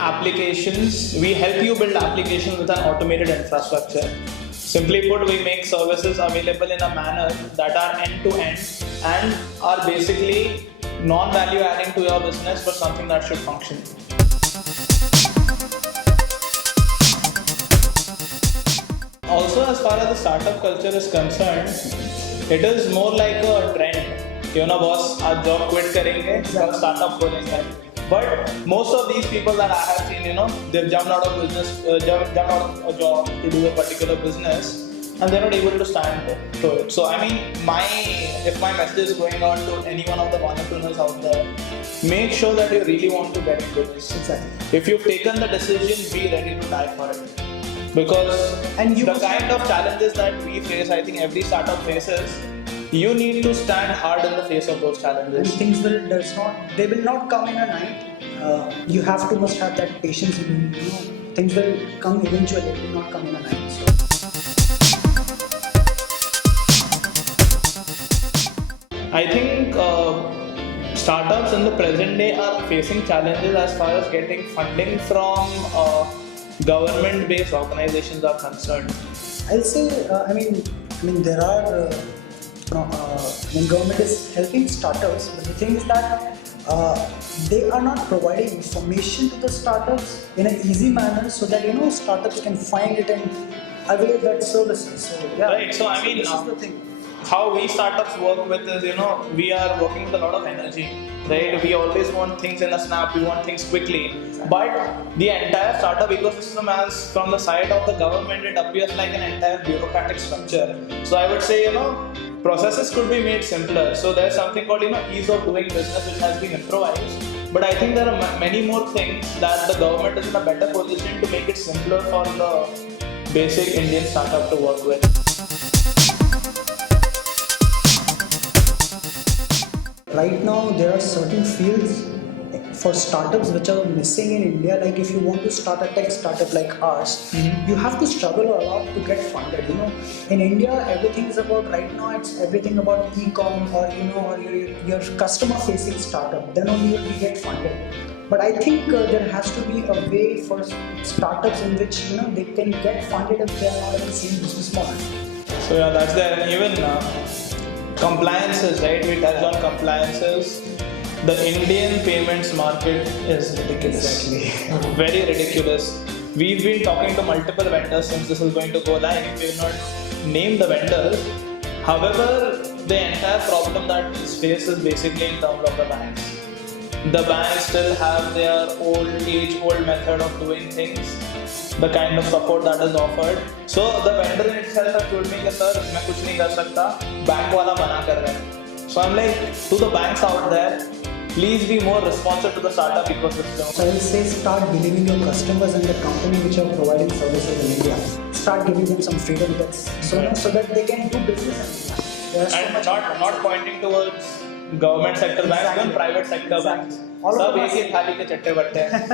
applications. We help you build applications with an automated infrastructure. Simply put, we make services available in a manner that are end-to-end and are basically non-value adding to your business for something that should function. Also, as far as the startup culture is concerned, it is more like a trend. You know, boss, our job quit karenge, startup खोलेंगे. But most of these people that I have seen, you know, they've jumped out of business, jumped out of a job to do a particular business, and they're not able to stand to it. So, I mean, if my message is going out to any one of the entrepreneurs out there, make sure that you really want to get into this. Exactly. If you've taken the decision, be ready to die for it. Because the kind of challenges that we face, I think every startup faces, you need to stand hard in the face of those challenges. And things will not come in a night. You must have that patience. You know, things will come eventually. It will not come in a night. So. I think startups in the present day are facing challenges as far as getting funding from government-based organizations are concerned. I'll say, there are. Government is helping startups, but the thing is that they are not providing information to the startups in an easy manner so that startups can find it and avail that services. So yeah, right. So I mean, this is the thing. How we startups work with is, we are working with a lot of energy, right? We always want things in a snap, we want things quickly. But the entire startup ecosystem, as from the side of the government, it appears like an entire bureaucratic structure. So I would say, processes could be made simpler. So there's something called, ease of doing business, which has been improvised. But I think there are many more things that the government is in a better position to make it simpler for the basic Indian startup to work with. Right now, there are certain fields for startups which are missing in India. Like if you want to start a tech startup like ours, you have to struggle a lot to get funded. In India, everything is about right now. It's everything about e-com or or your customer-facing startup. Then only you will get funded. But I think there has to be a way for startups in which they can get funded if they are not in the same business model. So yeah, that's there. Even compliances, right? We touched on compliances. The Indian payments market is ridiculous. Exactly. Very ridiculous. We've been talking to multiple vendors since this is going to go live. We have not named the vendors. However, the entire problem that is faced is basically in terms of the banks. The banks still have their old method of doing things, the kind of support that is offered. So the vendor in itself has told me that, sir, मैं कुछ नहीं कर सकता, bank वाला मना कर रहा है. So I'm like, to the banks out there, please be more responsive to the startup ecosystem. So I will say, start believing your customers and the company which are providing services in India. Start giving them some freedom, so that they can do business. And not pointing towards government sector banks, even private sector banks. सब एक ही थाली के चट्टे बट्टे हैं.